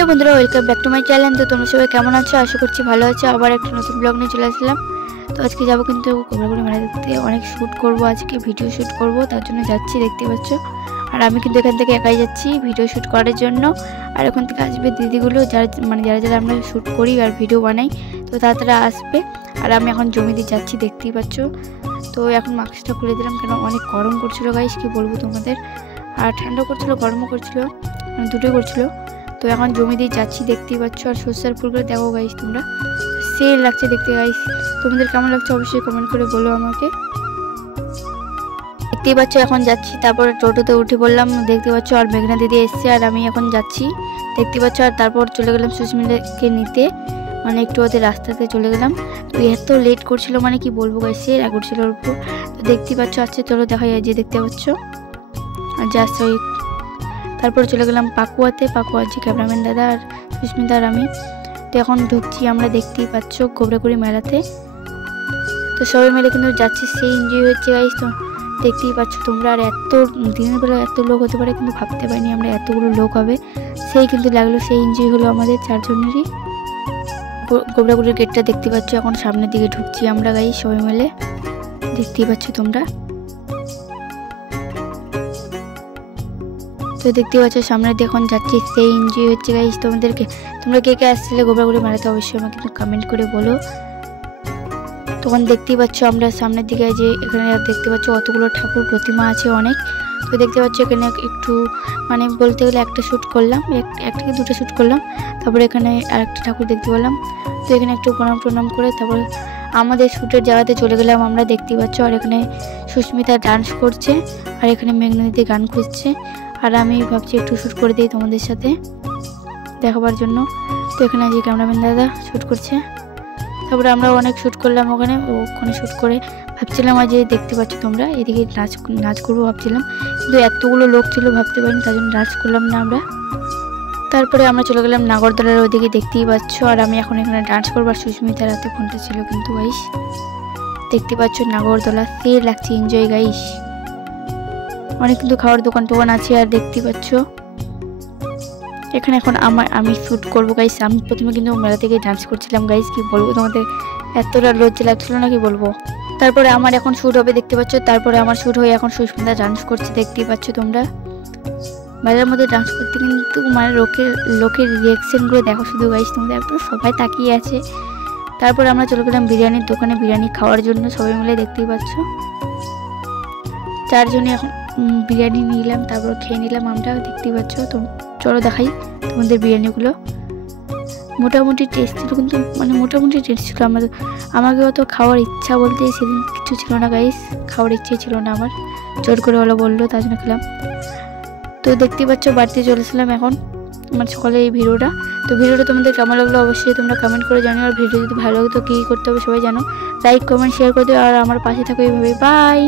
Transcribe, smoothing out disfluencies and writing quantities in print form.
Hello बंधुरा welcome back to my channel. तो तुम्हारा सबाई केमन आछो? आशा करछि भालो आछो। आबार एक नतुन ब्लग निये चले आसलाम। तो आज के जाबो किन्तु गोबरागुड़ी मेला देखते, अनेक शुट करब, आज के भिडियो शुट करब, तार जोन्नो जाচ্ছি देखते पाচ্ছো। আর আমি কিন্তু এখান থেকে একাই যাচ্ছি ভিডিও শুট করার জন্য। আর এখন থেকে আসবে দিদিগুলো, যারা আমরা শুট করি আর ভিডিও বানাই, তো তারা আসবে। আর আমি এখন জমিতে যাচ্ছি, দেখতেই পাচ্ছো। তো এখন মাস্কটা খুলে দিলাম, কেন অনেক গরম করছিল গাইস, কি বলবো তোমাদের। আর ঠান্ডা করছিল, গরমও করছিল, দুটোই করছিল। তো এখন জমি দিয়ে যাচ্ছি, দেখতেই পাচ্ছ। আর সরষের ফুলগুলো দেখো গাইস, তোমরা সেই লাগছে দেখতে গাইস। তোমাদের কেমন লাগছে অবশ্যই কমেন্ট করে বলো আমাকে। দেখতেই পাচ্ছ এখন যাচ্ছি, তারপরে টোটোতে উঠে পড়লাম, দেখতে পাচ্ছ। আর মেঘনা দিদি এসছে, আর আমি এখন যাচ্ছি, দেখতে পাচ্ছ। আর তারপর চলে গেলাম সুস্মিতাকে নিতে, মানে একটু ওদের রাস্তাতে চলে গেলাম। তো এত লেট করছিল, মানে কি বলবো গাইস, সে রাগ করছিল ওর উপর। তো দেখতেই পাচ্ছ, আচ্ছা চলো দেখা যায়, যে দেখতে পাচ্ছ। আর যাচ্ছে ওই, তারপর চলে গেলাম পাকুয়াতে। পাকুয়া যে ক্যামেরাম্যান দাদা আর সুস্মিতা আর আমি। তো এখন ঢুকছি আমরা, দেখতেই পাচ্ছ, গোবরাগুড়ি মেলাতে। তো সবাই মিলে কিন্তু যাচ্ছি, সেই এনজয় হচ্ছে গাইস। তো দেখতেই পাচ্ছ তোমরা। আর এত দিনের বেলা এত লোক হতে পারে কিন্তু ভাবতে পারিনি আমরা এতগুলো লোক হবে, সেই কিন্তু লাগলো, সেই এনজয় হলো আমাদের চারজনেরই। গোবরাগুড়ির গেটটা দেখতে পাচ্ছ, এখন সামনের দিকে ঢুকছি আমরা গাইস সবাই মিলে, দেখতেই পাচ্ছ তোমরা। তো দেখতে পাচ্ছ সামনে দিয়ে এখন যাচ্ছি, সেই এনজয় হচ্ছে গাইস। তোমরা কে কে আসছিলে গোবরাগুড়ি মেলাতে অবশ্যই আমাকে কিন্তু কমেন্ট করে বলো। তখন দেখতেই পাচ্ছ আমরা সামনের দিকে, যে এখানে দেখতে পাচ্ছ অতগুলো ঠাকুর প্রতিমা আছে অনেক। তো দেখতে পাচ্ছ এখানে একটু, মানে বলতে গেলে একটা শ্যুট করলাম, একটা কি দুটো শ্যুট করলাম। তারপরে এখানে আরেকটা ঠাকুর দেখতে পেলাম। তো এখানে একটু প্রণাম করে তারপর আমাদের শ্যুটের জায়গাতে চলে গেলাম আমরা, দেখতেই পাচ্ছ। আর এখানে সুস্মিতা ডান্স করছে, আর এখানে মেঘনা দিদি গান খুঁজছে। আর আমি ভাবছি একটু শ্যুট করে দিই তোমাদের সাথে দেখাবার জন্য। তো এখানে যে ক্যামেরাম্যান দাদা শ্যুট করছে, তারপরে আমরা অনেক শ্যুট করলাম ওখানে শ্যুট করে ভাবছিলাম, আর যে দেখতে পাচ্ছ তোমরা এদিকে নাচ করবো ভাবছিলাম, কিন্তু এতগুলো লোক ছিল ভাবতে পারিনি, তার জন্য নাচ করলাম না আমরা। তারপরে আমরা চলে গেলাম নাগরদোলার ওইদিকে, দেখতেই পাচ্ছ। আর আমি এখন এখানে ডান্স করবো, আর সুস্মিতার হাতে ফোনটা ছিল কিন্তু গাইস, দেখতে পাচ্ছ নাগরদোলা সে লাগছে, এনজয় গাইস। অনেক কিন্তু খাওয়ার দোকান আছে, আর দেখতে পাচ্ছ এখানে এখন আমি শ্যুট করবো গাইস। আমি প্রথমে কিন্তু মেলা থেকে ডান্স করছিলাম গাইস, কি বলবো তোমাদের, এতটা লজ্জা লাগছিল না, কি বলবো। তারপরে আমার এখন শ্যুট হবে, দেখতে পাচ্ছ। তারপরে আমার শ্যুট হয়ে এখন সুস্মিতা ডান্স করছে, দেখতেই পাচ্ছ তোমরা। মেলার মধ্যে ডান্স করতে কিন্তু মানে লোকের রিয়াকশনগুলো দেখো শুধু গাইস, তোমাদের একদম সবাই তাকিয়ে আছে। তারপরে আমরা চলে গেলাম বিরিয়ানির দোকানে বিরিয়ানি খাওয়ার জন্য সবাই মিলে, দেখতেই পাচ্ছ। চারজনে এখন বিরিয়ানি নিলাম, তারপর খেয়ে নিলাম আমরা, দেখতেই পাচ্ছ। তো চলো দেখাই তোমাদের বিরিয়ানিগুলো। মোটামুটি টেস্ট ছিল, কিন্তু মানে মোটামুটি টেস্ট ছিল। আমাকে অত খাওয়ার ইচ্ছা বলতে সেদিন কিছু ছিল না গাইস, খাওয়ার ইচ্ছে ছিল না আমার, জোর করে বললো তার জন্য খেলাম। তো দেখতেই পাচ্ছ বাড়িতে চলেছিলাম এখন আমার সকালে এই ভিডিওটা। তো ভিডিওটা তোমাদের কেমন লাগলো অবশ্যই তোমরা কমেন্ট করে জানিও। আর ভিডিও যদি ভালো লাগে তো কী করতে হবে সবাই জানো, লাইক কমেন্ট শেয়ার করে দিও, আর আমার পাশে থাকো এইভাবে। বাই।